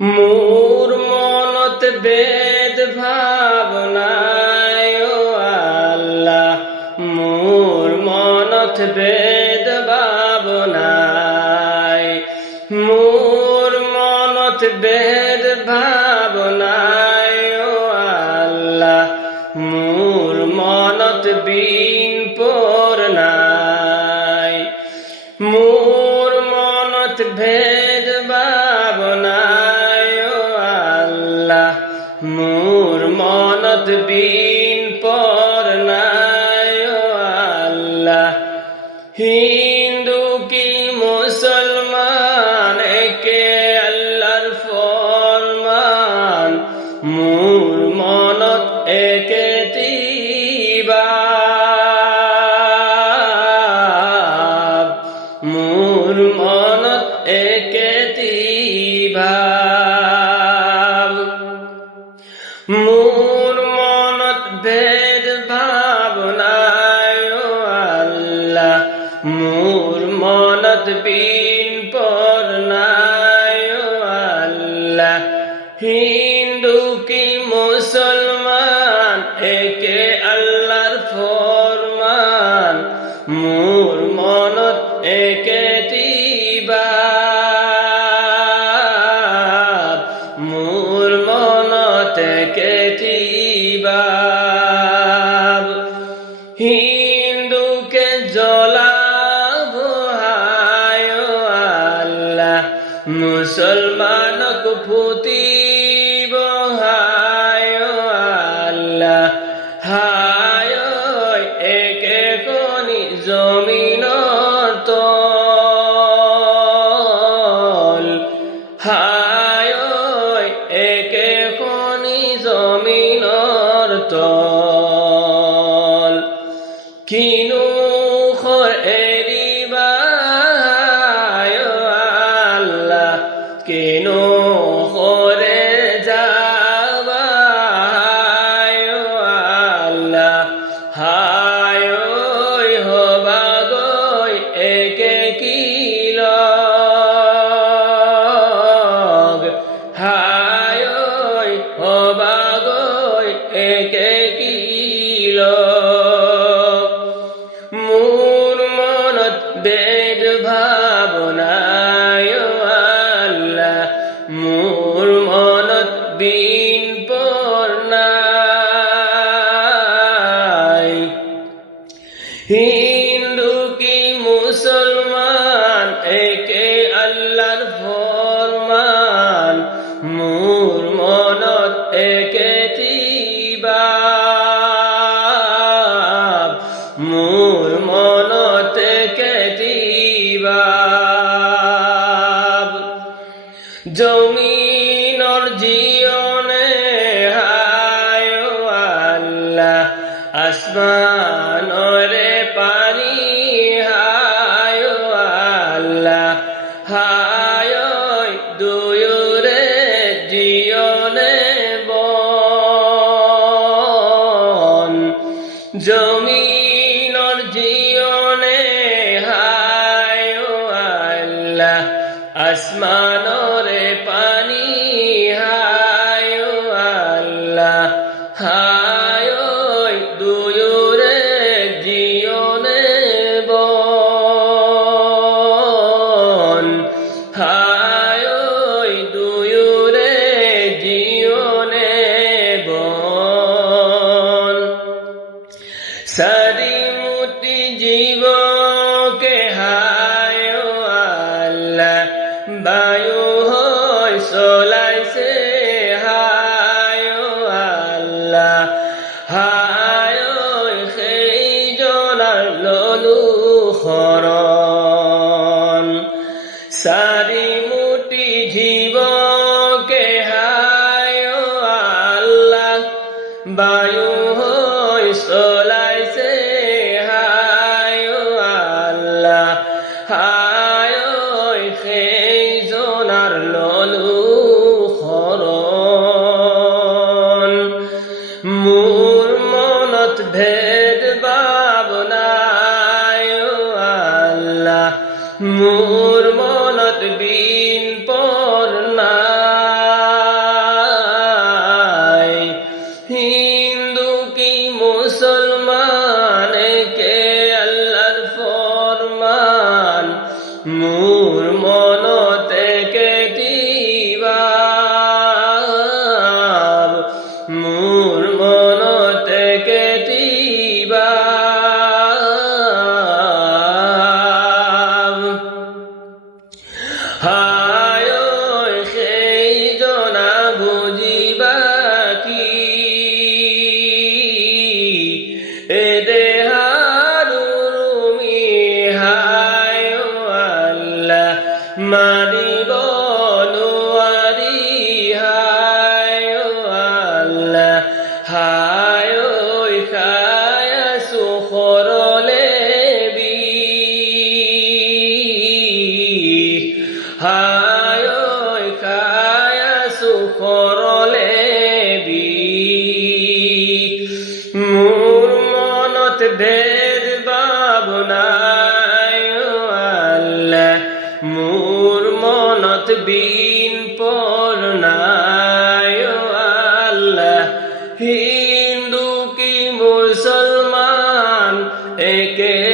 মোর মনত বেদ ভাবনায় ও আল্লাহ, মোর মনত বেদ ভাবনায়, মোর মনত বেদ ভাবনায় ও আল্লাহ, মোর মনত বিন পর নাই, মোর মনত ভেদ ভাবনায় ও আল্লাহ, মোর মনত বিন পর নাই ও আল্লাহ। হিন্দু কি মুসলমান একে আল্লাহর ফরমান, মোর মনত একে তিবাব, মোর মনত একে তিবাব। মোর মনত ভেদ ভাবনায় ও আল্লাহ, মোর মনত বিন পর নাই ও আল্লাহ। হিন্দু কি মুসলমান একে আল্লাহর ফরমান, মোর মনত একে তিবাব, মোর মনত একে তিবাব। হিন্দুকে জ্বলাবো হায় ও আল্লাহ, মুসলমানক পুতিব হায় ও আল্লাহ। হায় একে কোনি জমিনর তল, হায় একে কোনি জমিনর তল। কিনু এরিবা হায় ও আল্লাহ, কিনু করে যাবা হায় ও আল্লাহ। হায় হবা গই একে কিলগ, হায় হবা গই একে কিলগ। মোর মনত বেদ ভাবনায় ও আল্লাহ, মোর মনত বিন পর নাই। হিন্দু কি মুসলমান একে আল্লাহর ফরমান, মোর মনত একে তিবাব, মোর মনত একে তিবাব। জমিনর জিয়নে হায় ও আল্লাহ, আসমানরে পানি হায় ও আল্লাহ। হায় দুয়ুরে জিয়নে বন, জমিনর জিয়নে হায় ও আল্লাহ, আসমানরে পানি হায় ও আল্লাহ। হায় দুয়ুরে জিয়নে বন, হায় দুয়ুরে জিয়নে বন। সারি মুটি জীবকে হায় ও আল্লাহ, বায়ু হয় চলাইছে হায় ও আল্লাহ। হায় সেই জনার ললু শৰণ, চাৰি মুটি জীৱকে হায় ও আল্লাহ, বায়ু হৈ চলাইছে হায় ও আল্লাহ। হায় সেই জনাৰ ললু শৰণ। মোর মনত ভেদ ভাবনায় ও আল্লাহ, মোর মনত বিন পর নাই। করলে বি মোর মনত ভেদ ভাবনায় আল্লাহ মোর মনত বিন পর নাই আল্লাহ হিন্দু কি মুসলমান একে